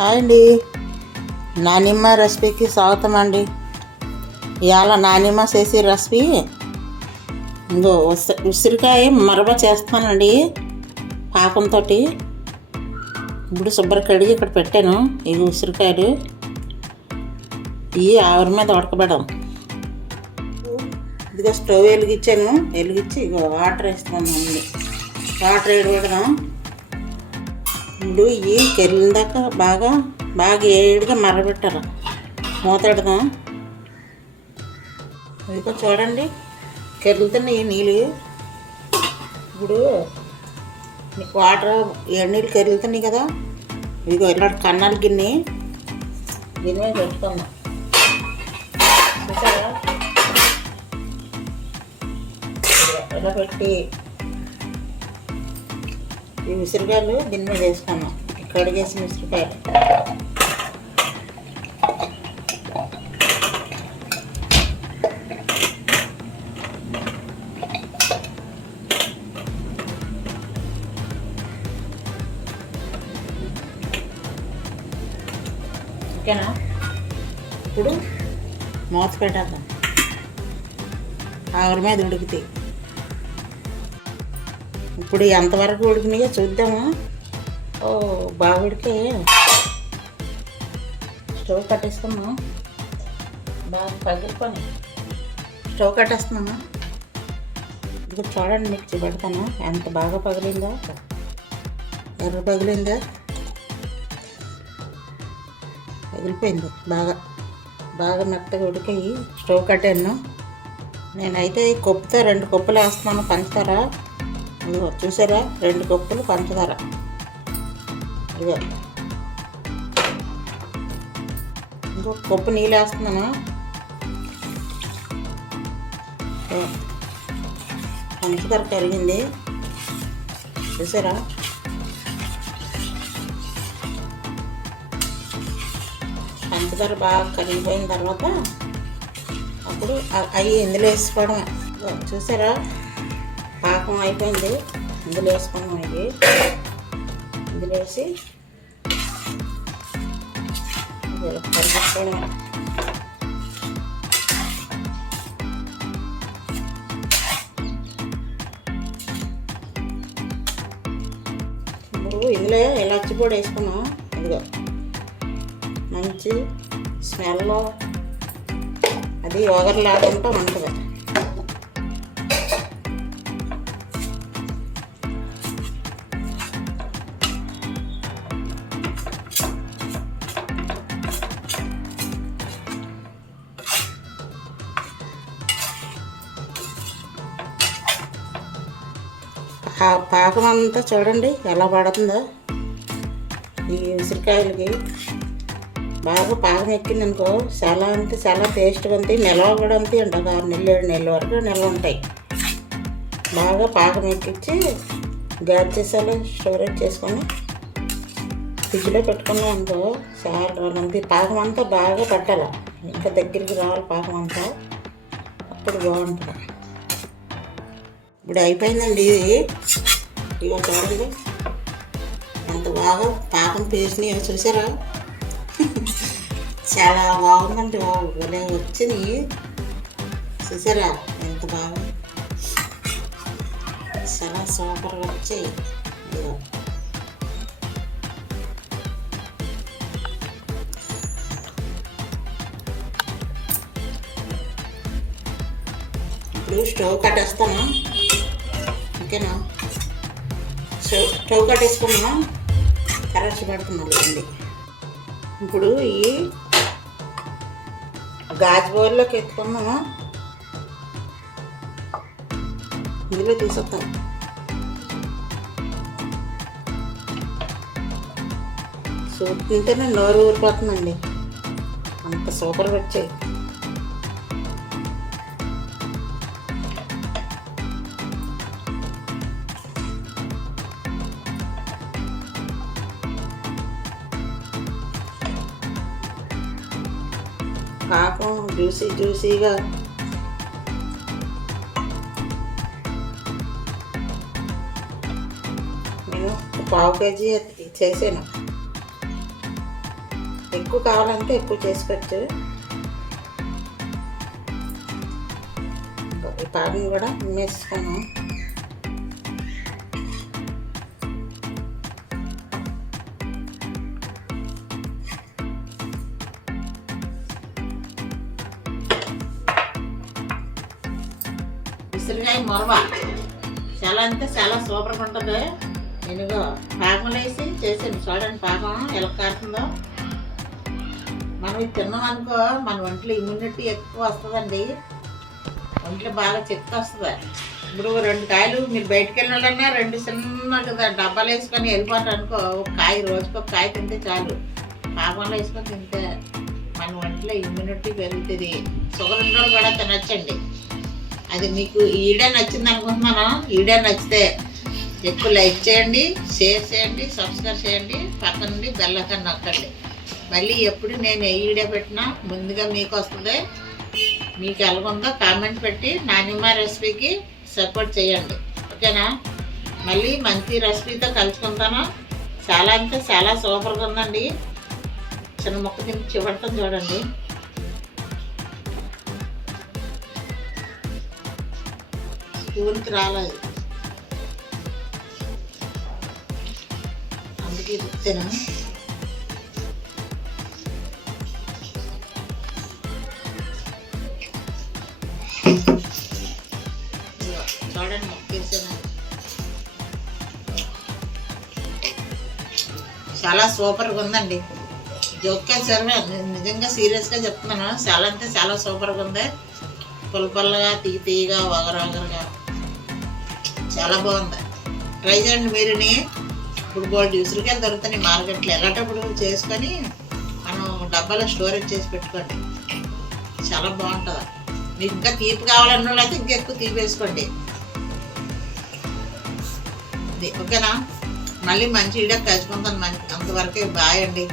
Hi అండి. నానిమ్మ రెసిపీకి స్వాగతం అండి. ఇవాళ నానిమ్మ చేసే రెసిపీ ఇంకో ఉసి ఉసిరికాయ మరబ చేస్తానండి పాకంతో ఇప్పుడు శుభ్ర కడిగి ఇక్కడ పెట్టాను ఇవి ఉసిరికాయలు. ఇవి ఆవిరి మీద ఉడకబెడదాం. ఇదిగో స్టవ్ వెలిగించాను వెలిగించి ఇగో వాటర్ వేస్తున్నాను వాటర్ వేడి పెడదాం ఇప్పుడు ఇవి కెళ్ళిందాక బాగా బాగా ఏడుగా మరబెట్టారు మూత పెడదాం ఇదిగో చూడండి కెరుగుతున్నాయి నీళ్ళు. ఇప్పుడు వాటర్ ఏడు నీళ్ళు కెరులుతున్నాయి కదా. ఇదిగో ఇలాంటి కన్నాల గిన్నె. దీని మీద పెట్టుకుందాం. ఇలా పెట్టి ఈ ఉసిరికాయలు దీని మీద వేసుకున్నాం కడిగేసిన ఉసిరికాయలు. ఓకేనా? ఇప్పుడు మూత పెట్టేద్దాం ఆవిరి మీద ఉడుకుతాయి. ఇప్పుడు ఎంతవరకు ఉడికినాయో చూద్దాము. ఓ బాగా ఉడికి స్టవ్ కట్టేస్తున్నాము? బాగా పగిలిపోయి స్టవ్ కట్టేస్తున్నాము? ఇది చూడండి మీకు చూపెడతాను. ఎంత బాగా పగిలిందో. ఎర్ర పగిలిందా. పగిలిపోయింది బాగా. బాగా మెత్తగా ఉడికాయి. స్టవ్ కట్టాను నేనైతే ఈ రెండు కుప్పలు వేస్తున్నాను. పంచదార ఇదిగో చూసారా? రెండు కప్పులు పంచదార. ఇదిగో. ఇంకో కప్పు నీళ్ళు వేస్తున్నాను. పంచదార కరిగింది. చూసారా? పంచదార బాగా కరిగిపోయిన తర్వాత అప్పుడు అవి ఇందులో వేసుకోవడమే. చూసారా? పాకం అయిపోయింది. ఇందులో వేసుకున్నాం ఇది. ఇందులో వేసి ఇందులో ఇప్పుడు ఇందులో ఇలాచి పొడి వేసుకున్నాం. ఇదిగో. మంచి స్మెల్. అది ఒగరలాడుకుంటూ ఉంటుంది. పాకం అంతా చూడండి ఎలా పడుతుందో. ఈ ఉసిరికాయలకి బాగా పాకం ఎక్కింది అనుకో చాలా అంటే చాలా టేస్ట్గా ఉంది నిల్వ కూడా అంతే ఉంటుంది ఒక ఆరు నెలలు ఏడు నెలల వరకు నిల్వ ఉంటాయి. బాగా పాకం ఎక్కించి గ్యాస్ చేసాలో స్టోరేజ్ చేసుకొని ఫ్రిడ్జ్లో పెట్టుకున్నాం అనుకో చాలా రోజులు పాకం అంతా బాగా పట్టాలి. ఇంకా దగ్గరికి రావాలి పాకం అంతా. అప్పుడు బాగుంటుంది. ఇప్పుడు అయిపోయిందండి ఇది ఇక చూడండి ఎంత బాగా పాకం పేసినాయో చూసారా చాలా బాగుందండి బాబు భలే వచ్చినాయి చూసారా ఎంత బాగా చాలా సూపర్గా వచ్చాయి ఇదిగో. ఇప్పుడు స్టవ్ కట్టేస్తాను ఓకేనా? స్టవ్ స్టవ్ కట్టేసుకున్నాం కరెక్ట్ పెడుతున్నాం అండి ఇప్పుడు ఈ గాజు బౌల్లోకి ఎత్తుకున్నాము ఇందులో తీసుకొస్తాం చూస్తుంటేనే నోరు ఊరిపోతుందండి. అంత సూపర్గా వచ్చాయి. పాపం జ్యూసీ జ్యూసీగా నేను పావు కేజీ చేసాను? ఎక్కువ కావాలంటే ఎక్కువ చేసుకోవచ్చు ఈ పాకం కూడా వేసుకున్నాం ఉసిరికాయ మొరవ. చాలా అంటే చాలా సూపర్గా ఉంటుంది. నేనుగో పాకం వేసి చేసాను చూడండి పాకం ఎలా కారుతుందో. మనం ఇది తిన్నాం అనుకో మన ఒంట్లో ఇమ్యూనిటీ ఎక్కువ వస్తుందండి. ఒంట్లో బాగా చెక్క వస్తుంది. ఇప్పుడు రెండు కాయలు మీరు బయటకు వెళ్ళాలన్నా రెండు చిన్న కదా డబ్బాలు వేసుకొని వెళ్ళిపోతారు అనుకో ఒక కాయ రోజుకి ఒక కాయ తింటే చాలు. పాపంలో వేసుకొని తింటే మన ఒంట్లో ఇమ్యూనిటీ పెరుగుతుంది. షుగర్ ఉన్న కూడా తినచ్చండి. అది మీకు ఈడే నచ్చింది అనుకుంటున్నాను? ఈడే నచ్చితే ఎక్కువ లైక్ చేయండి షేర్ చేయండి సబ్స్క్రైబ్ చేయండి పక్కన నుండి బెల్లకన్ నొక్కండి. మళ్ళీ ఎప్పుడు నేను ఏ వీడియో పెట్టినా ముందుగా మీకు వస్తుంది. మీకు ఎలాగుందో కామెంట్ పెట్టి నానిమ్మ రెసిపీకి సపోర్ట్ చేయండి. ఓకేనా? మళ్ళీ మంచి రెసిపీతో కలుసుకుంటాను. చాలా అంటే చాలా సూపర్గా ఉందండి. చిన్న మొక్క తిని చివడటం చూడండి. స్పూన్కి రాలేదు. అందుకే చెప్తాను. చూడండి మొక్కేసాను చాలా సూపర్గా ఉందండి. జోక్గా సర్వే నిజంగా సీరియస్గా చెప్తున్నాను. చాలా అంటే చాలా సూపర్గా ఉంది. పులపల్లగా తీగ తీయ తీయగా వగరవగరగా చాలా బాగుంది. ట్రై చేయండి మీరుని. ఇప్పుడు బోల్డ్ ఉసిరికాయలు దొరుకుతాయి మార్కెట్లో ఎలాంటప్పుడు చేసుకొని మనం డబ్బాలో స్టోరేజ్ చేసి పెట్టుకోండి. చాలా బాగుంటుంది. మీకు ఇంకా తీపి కావాలన్న వాళ్ళు అయితే ఇంకా ఎక్కువ తీపి వేసుకోండి ఓకేనా? మళ్ళీ మంచి వీడియో కలుసుకుంటాను మంచి అంతవరకే బాయ్ అండి.